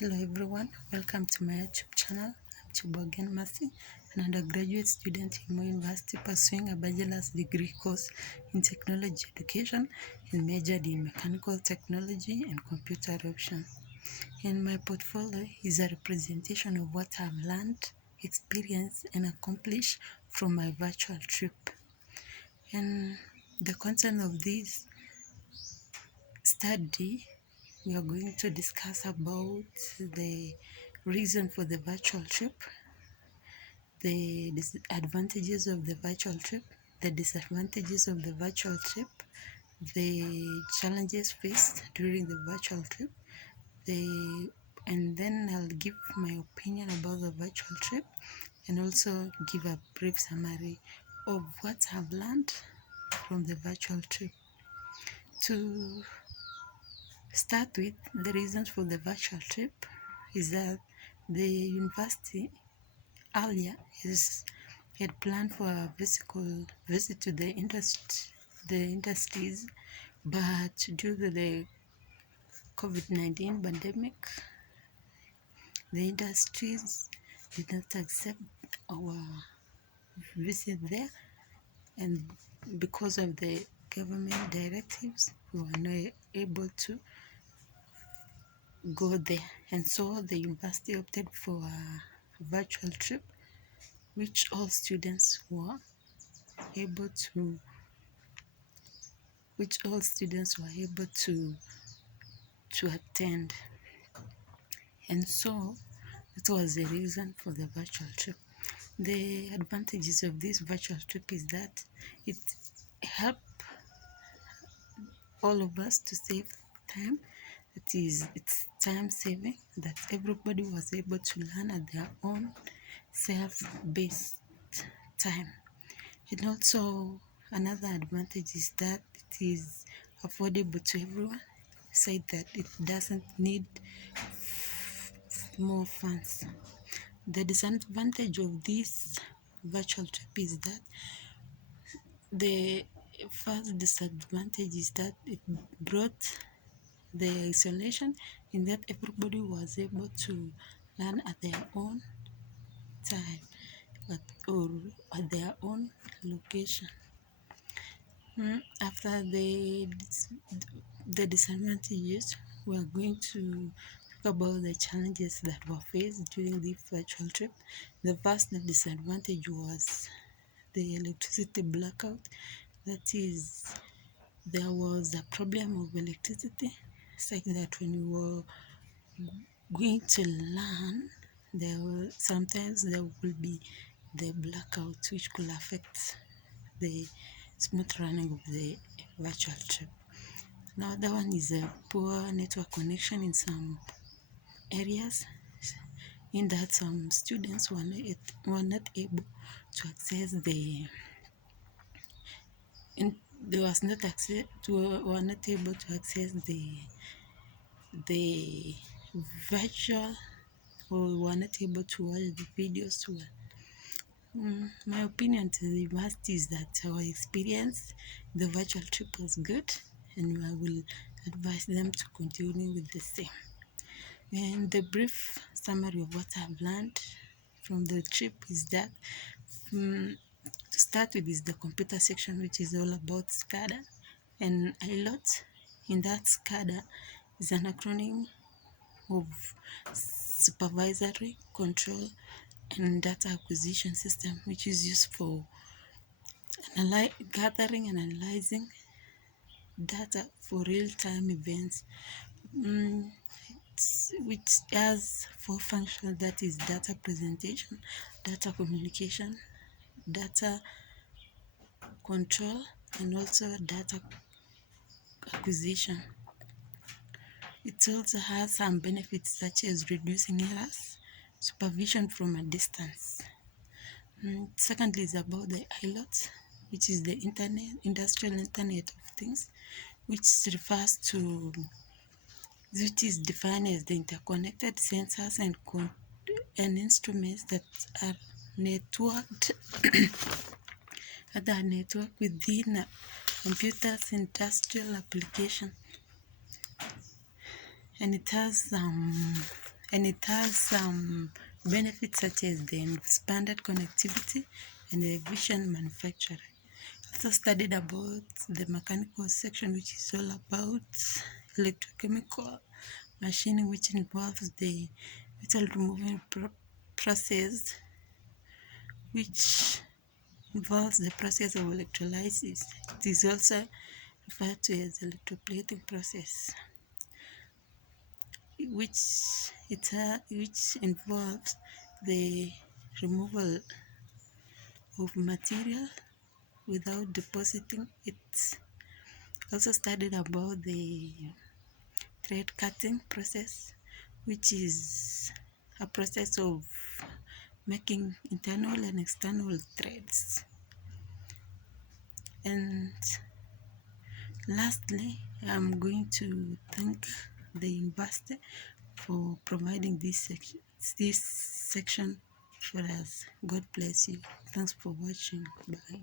Hello everyone, welcome to my YouTube channel. I'm Chibogen Mercy, an undergraduate student in Moi University pursuing a bachelor's degree course in technology education and majored in mechanical technology and computer option. And my portfolio is a representation of what I've learned, experienced and accomplished from my virtual trip. And the content of this study, we are going to discuss about the reason for the virtual trip, the advantages of the virtual trip, the disadvantages of the virtual trip, the challenges faced during the virtual trip, and then I'll give my opinion about the virtual trip and also give a brief summary of what I've learned from the virtual trip. To start with, the reasons for the virtual trip is that the university earlier had planned for a physical visit to the industries, but due to the COVID-19 pandemic, the industries did not accept our visit there, and because of the government directives, we were not able to go there, and so the university opted for a virtual trip which all students were able to attend. And so that was the reason for the virtual trip. The advantages of this virtual trip is that it helped all of us to save time. It's time saving, that everybody was able to learn at their own self-based time. And also another advantage is that it is affordable to everyone, said that it doesn't need more funds. The disadvantage of this virtual trip is that the first disadvantage is that it brought the isolation, in that everybody was able to learn at their own time or at their own location. After the disadvantages, we are going to talk about the challenges that were faced during the virtual trip. The first disadvantage was the electricity blackout. That is, there was a problem of electricity, such that when we were going to learn, sometimes there will be the blackout, which could affect the smooth running of the virtual trip. Now, the one is a poor network connection in some areas, in that some students were not able to access were not able to access the virtual, or were not able to watch the videos well. My opinion to the university is that our experience, the virtual trip was good, and I will advise them to continue with the same. And the brief summary of what I've learned from the trip is that, to start with, is the computer section, which is all about SCADA and ILOT. In that, SCADA is an acronym of Supervisory Control and Data Acquisition System, which is used for gathering and analyzing data for real-time events, which has 4 functions, that is data presentation, data communication, data control, and also data acquisition. It also has some benefits such as reducing errors, supervision from a distance. Secondly is about the ILOT, which is the Industrial Internet of Things, which is defined as the interconnected sensors and instruments that are networked within a computer's industrial application. And it has and it has some benefits such as the expanded connectivity and the efficient manufacturing. Also studied about the mechanical section, which is all about electrochemical machining, which involves the metal removing process, which involves the process of electrolysis. It is also referred to as electroplating process, which involves the removal of material without depositing it. Also studied about the thread cutting process, which is a process of making internal and external threads. And lastly, I'm going to thank the university for providing this section for us. God bless you. Thanks for watching. Bye.